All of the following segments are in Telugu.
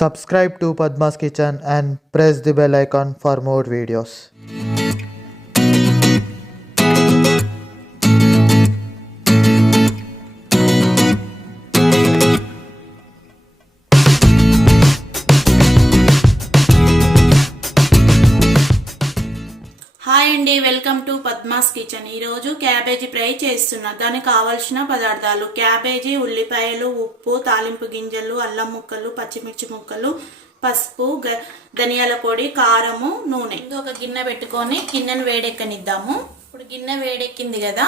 Subscribe to Padma's Kitchen and press the bell icon for more videos. Hi అండి, వెల్కమ్ టు పద్మాస్ కిచెన్. ఈరోజు క్యాబేజీ ఫ్రై చేస్తున్నా. దానికి కావాల్సిన పదార్థాలు: క్యాబేజీ, ఉల్లిపాయలు, ఉప్పు, తాలింపు గింజలు, అల్లం ముక్కలు, పచ్చిమిర్చి ముక్కలు, పసుపు, ధనియాల పొడి, కారము, నూనె. ఒక గిన్నె పెట్టుకొని గిన్నెను వేడెక్కనిద్దాము. ఇప్పుడు గిన్నె వేడెక్కింది కదా,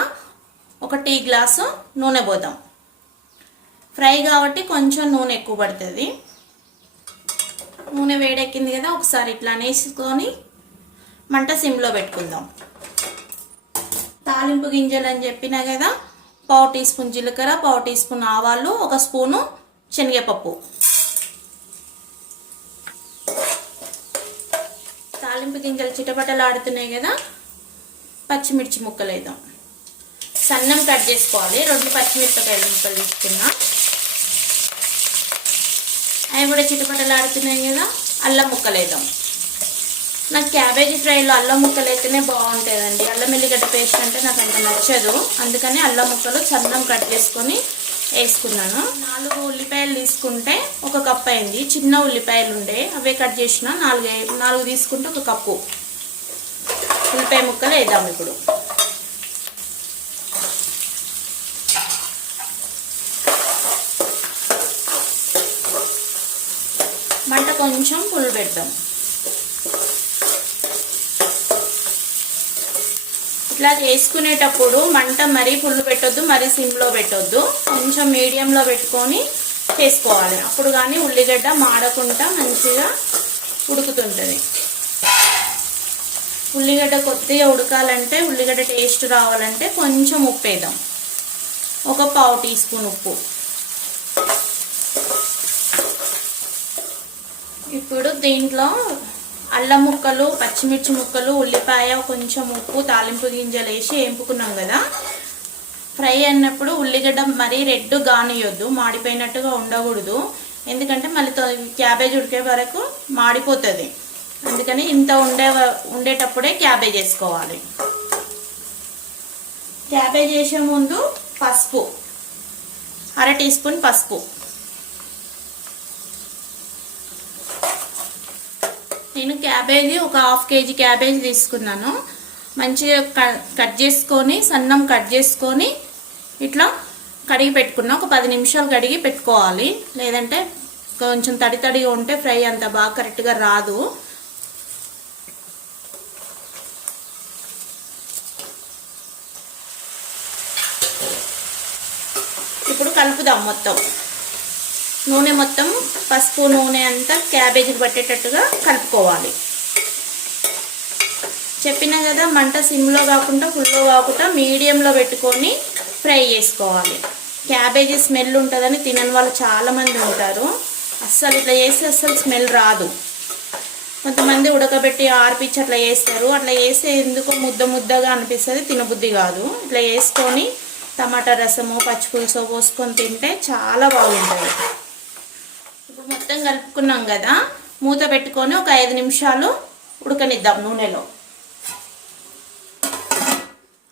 ఒక టీ గ్లాసు నూనె పోద్దాం. ఫ్రై కాబట్టి కొంచెం నూనె ఎక్కువ పడుతుంది. నూనె వేడెక్కింది కదా, ఒకసారి ఇట్లా వేసుకొని మంట సిమ్లో పెట్టుకుందాం. తాలింపు గింజలు అని చెప్పినా కదా, పావు టీ స్పూన్ జీలకర్ర, పావు టీ స్పూన్ ఆవాలు, ఒక స్పూను శనగపప్పు. తాలింపు గింజలు చిటపటలు ఆడుతున్నాయి కదా, పచ్చిమిర్చి ముక్కలు వేద్దాం. సన్నం కట్ చేసుకోవాలి. 2 పచ్చిమిరపకాయల ముక్కలు తీసుకున్నా. అవి కూడా చిటపటలు ఆడుతున్నాయి కదా, అల్లం ముక్కలు వేద్దాం. నాకు క్యాబేజీ ఫ్రైలో అల్లం ముక్కలు అయితేనే బాగుంటుందండి. అల్లం ఎల్లిగడ్డ పేస్ట్ అంటే నాకు అంత నచ్చదు, అందుకని అల్లం ముక్కలు సన్నం కట్ చేసుకొని వేసుకున్నాను. 4 ఉల్లిపాయలు తీసుకుంటే 1 కప్ అయింది. చిన్న ఉల్లిపాయలు ఉండే, అవే కట్ చేసిన. 4 తీసుకుంటే 1 కప్పు ఉల్లిపాయ ముక్కలు వేద్దాం. ఇప్పుడు మంట కొంచెం పుల్ పెడదాం. ఇట్లా చేసుకునేటప్పుడు మంట మరీ ఫుల్ పెట్టొద్దు, మరీ సిమ్లో పెట్టొద్దు. కొంచెం మీడియంలో పెట్టుకొని చేసుకోవాలి. అప్పుడు కానీ ఉల్లిగడ్డ మాడకుండా మంచిగా ఉడుకుతుంటుంది. ఉల్లిగడ్డ కొద్దిగా ఉడకాలంటే, ఉల్లిగడ్డ టేస్ట్ రావాలంటే కొంచెం ఉప్పు వేద్దాం. 1 పావు టీ స్పూన్ ఉప్పు. ఇప్పుడు దీంట్లో అల్లం ముక్కలు, పచ్చిమిర్చి ముక్కలు, ఉల్లిపాయ, కొంచెం ఉప్పు, తాలింపు గింజలు వేసి వేపుకున్నాం కదా. ఫ్రై అన్నప్పుడు ఉల్లిగడ్డ మరీ రెడ్ కానియొద్దు, మాడిపోయినట్టుగా ఉండకూడదు. ఎందుకంటే మళ్ళీ క్యాబేజ్ ఉడికే వరకు మాడిపోతుంది. అందుకని ఇంత ఉండేటప్పుడే క్యాబేజ్ వేసుకోవాలి. క్యాబేజ్ వేసే ముందు పసుపు, 1/2 టీ స్పూన్ పసుపు. నేను క్యాబేజీ ఒక 1/2 కేజీ క్యాబేజీ తీసుకున్నాను. మంచిగా కట్ చేసుకొని, సన్నం కట్ చేసుకొని ఇట్లా కడిగి పెట్టుకున్నా. ఒక 10 నిమిషాలు కడిగి పెట్టుకోవాలి, లేదంటే కొంచెం తడి తడిగా ఉంటే ఫ్రై అంత బాగా కరెక్ట్గా రాదు. ఇప్పుడు కలుపుదాం. మొత్తం నూనె, మొత్తం పసుపు నూనె అంతా క్యాబేజీకి పట్టేటట్టుగా కలుపుకోవాలి. చెప్పినా కదా, మంట సిమ్లో కాకుండా ఫుల్లో కాకుండా మీడియంలో పెట్టుకొని ఫ్రై చేసుకోవాలి. క్యాబేజీ స్మెల్ ఉంటుందని తినని వాళ్ళు చాలామంది ఉంటారు. అస్సలు ఇట్లా చేస్తే అస్సలు స్మెల్ రాదు. కొంతమంది ఉడకబెట్టి ఆర్పిచ్చి అట్లా చేస్తారు. అట్లా చేస్తే ఎందుకో ముద్ద ముద్దగా అనిపిస్తుంది, తినబుద్ధి కాదు. ఇట్లా వేసుకొని టమాటా రసము, పచ్చిపులుసు పోసుకొని తింటే చాలా బాగుంటుంది. ఇప్పుడు మొత్తం కలుపుకున్నాం కదా, మూత పెట్టుకొని ఒక 5 నిమిషాలు ఉడకనిద్దాం నూనెలో.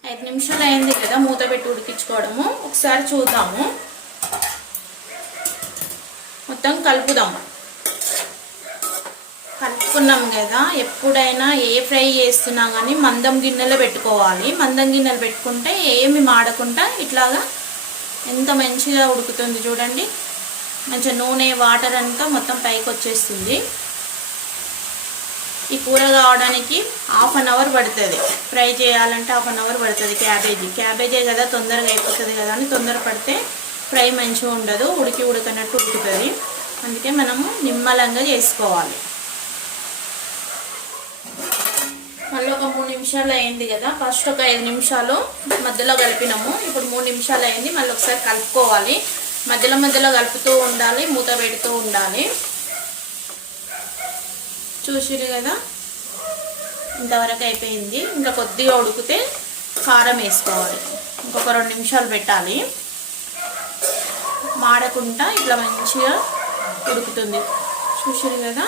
5 నిమిషాలు అయింది కదా మూత పెట్టి ఉడికించుకోవడము. ఒకసారి చూద్దాము. మొత్తం కలుపుదాం. కలుపుకున్నాం కదా. ఎప్పుడైనా ఏ ఫ్రై చేస్తున్నా కానీ మందం గిన్నెలో పెట్టుకోవాలి. మందం గిన్నెలు పెట్టుకుంటే ఏమి మాడకుండా ఇట్లాగా ఎంత మంచిగా ఉడుకుతుంది చూడండి. మంచిగా నూనె, వాటర్ అంతా మొత్తం పైకి వచ్చేస్తుంది. ఈ కూర కావడానికి 1/2 అవర్ పడుతుంది. ఫ్రై చేయాలంటే 1/2 అవర్ పడుతుంది. క్యాబేజే కదా, తొందరగా అయిపోతుంది కదా అని తొందర పడితే ఫ్రై మంచిగా ఉండదు, ఉడకనట్టు ఉడుకుతుంది. అందుకే మనము నిమ్మలంగా చేసుకోవాలి. మళ్ళీ ఒక 3 నిమిషాలు అయింది కదా. ఫస్ట్ ఒక 5 నిమిషాలు మధ్యలో కలిపినాము. ఇప్పుడు 3 నిమిషాలు అయింది. మళ్ళీ ఒకసారి కలుపుకోవాలి. మధ్యలో మధ్యలో కలుపుతూ ఉండాలి, మూత పెడుతూ ఉండాలి. చూసిరు కదా, ఇంతవరకు అయిపోయింది. ఇంకా కొద్దిగా ఉడికితే కారం వేసుకోవాలి. ఇంకొక 2 నిమిషాలు పెట్టాలి. మాడకుండా ఇట్లా మంచిగా ఉడుకుతుంది. చూసారు కదా,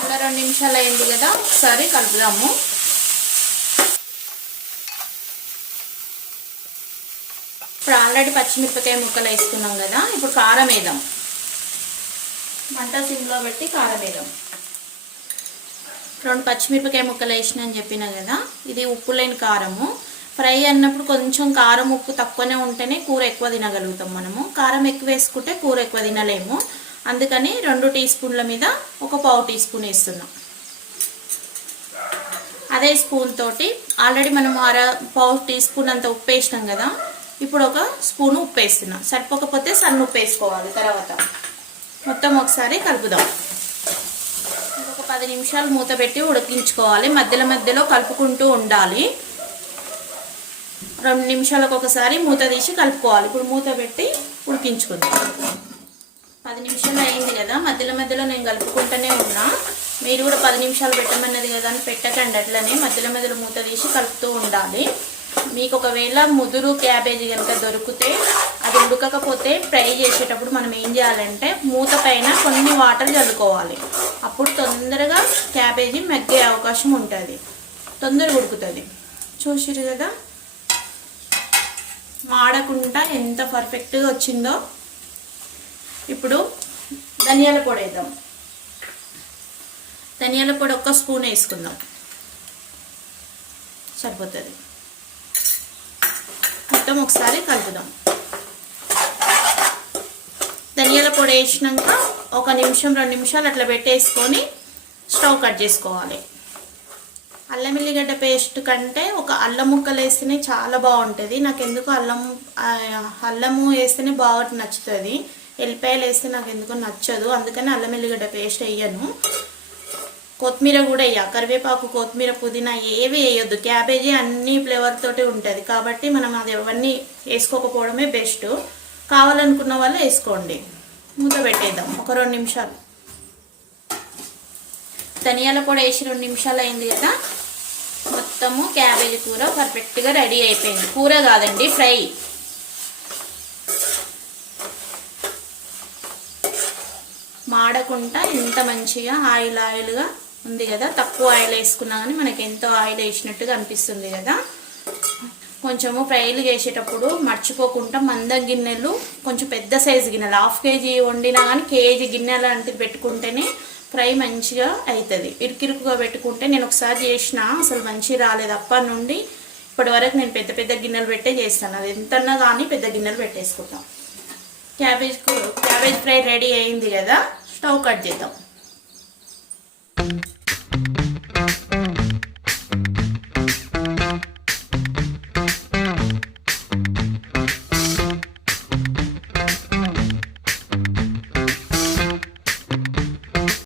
అలా 2 నిమిషాలు అయింది కదా, ఒకసారి కలుపుదాము. ఇప్పుడు ఆల్రెడీ పచ్చిమిరపకాయ ముక్కలు వేసుకున్నాం కదా, ఇప్పుడు కారం వేద్దాం. మంట సిమ్లో పెట్టి కారం వేద్దాం. 2 పచ్చిమిరపకాయ ముక్కలు వేసిన అని చెప్పినా కదా, ఇది ఉప్పు లేని కారము. ఫ్రై అన్నప్పుడు కొంచెం కారం ఉప్పు తక్కువనే ఉంటేనే కూర ఎక్కువ తినగలుగుతాం మనము. కారం ఎక్కువ వేసుకుంటే కూర ఎక్కువ తినలేము. అందుకని 2 టీ స్పూన్ల మీద ఒక పావు టీ స్పూన్ వేస్తున్నాం. అదే స్పూన్ తోటి ఆల్రెడీ మనం పావు టీ స్పూన్ అంత ఉప్పు వేసినాం కదా, ఇప్పుడు ఒక స్పూన్ ఉప్పు వేస్తున్నాం. సరిపోకపోతే సన్న ఉప్పు వేసుకోవాలి. తర్వాత మొత్తం ఒకసారి కలుపుదాం. ఒక 10 నిమిషాలు మూత పెట్టి ఉడికించుకోవాలి. మధ్యలో మధ్యలో కలుపుకుంటూ ఉండాలి. 2 నిమిషాలకు ఒకసారి మూత తీసి కలుపుకోవాలి. ఇప్పుడు మూత పెట్టి ఉడికించుకుందాం. 10 నిమిషాలు అయింది కదా, మధ్యలో మధ్యలో నేను కలుపుకుంటూనే ఉన్నా. మీరు కూడా 10 నిమిషాలు పెట్టమన్నది కదా అని పెట్టకండి, అట్లనే మధ్యలో మధ్యలో మూత తీసి కలుపుతూ ఉండాలి. మీకు ఒకవేళ ముదురు క్యాబేజీ కనుక దొరికితే, అది ఉడకకపోతే ఫ్రై చేసేటప్పుడు మనం ఏం చేయాలంటే మూత పైన కొన్ని వాటర్ చల్లుకోవాలి. అప్పుడు తొందరగా క్యాబేజీ మగ్గే అవకాశం ఉంటుంది, తొందరగా ఉడుకుతుంది. చూసిరు కదా మాడకుండా ఎంత పర్ఫెక్ట్గా వచ్చిందో. ఇప్పుడు ధనియాల పొడి వేద్దాం. ధనియాల పొడి 1 స్పూన్ వేసుకుందాం, సరిపోతుంది. మొత్తం ఒకసారి కలుపుదాం. ధనియాల పొడి వేసినాక 1 నిమిషం 2 నిమిషాలు అట్లా పెట్టేసుకొని స్టవ్ కట్ చేసుకోవాలి. అల్లం ఎల్లిగడ్డ పేస్ట్ కంటే ఒక అల్లం ముక్కలు వేస్తేనే చాలా బాగుంటుంది. నాకు ఎందుకు అల్లము వేస్తేనే బాగా నచ్చుతుంది. ఎల్లిపాయలు వేస్తే నాకు ఎందుకు నచ్చదు, అందుకని అల్లం ఎల్లిగడ్డ పేస్ట్ వేయను. కొత్తిమీర కూడా వేయ, కరివేపాకు, కొత్తిమీర, పుదీనా ఏవి వేయొద్దు. క్యాబేజీ అన్ని ఫ్లేవర్ తోటి ఉంటుంది కాబట్టి మనం అది అవన్నీ వేసుకోకపోవడమే బెస్ట్. కావాలనుకున్న వాళ్ళు వేసుకోండి. మూత పెట్టేద్దాం ఒక 2 నిమిషాలు. ధనియాల పొడి వేసి 2 నిమిషాలు అయింది కదా, మొత్తము క్యాబేజీ కూర పర్ఫెక్ట్గా రెడీ అయిపోయింది. కూర కాదండి, ఫ్రై. మాడకుండా ఎంత మంచిగా ఆయిల్గా ఉంది కదా. తక్కువ ఆయిల్ వేసుకున్నా కానీ మనకి ఎంతో ఆయిల్ వేసినట్టుగా అనిపిస్తుంది కదా. కొంచెము ఫ్రైలు చేసేటప్పుడు మర్చిపోకుండా మందం గిన్నెలు, కొంచెం పెద్ద సైజు గిన్నెలు, 1/2 కేజీ వండినా కానీ కేజీ గిన్నెలు అంటే పెట్టుకుంటేనే ఫ్రై మంచిగా అవుతుంది. ఇరుకిరుకుగా పెట్టుకుంటే నేను ఒకసారి చేసిన అసలు మంచిగా రాలేదు. అప్పటి నుండి ఇప్పటి వరకు నేను పెద్ద పెద్ద గిన్నెలు పెట్టే చేస్తాను. అది ఎంతన్నా కానీ పెద్ద గిన్నెలు పెట్టేసుకుంటాం. క్యాబేజ్ ఫ్రై రెడీ అయింది కదా, స్టవ్ కట్ చేద్దాం.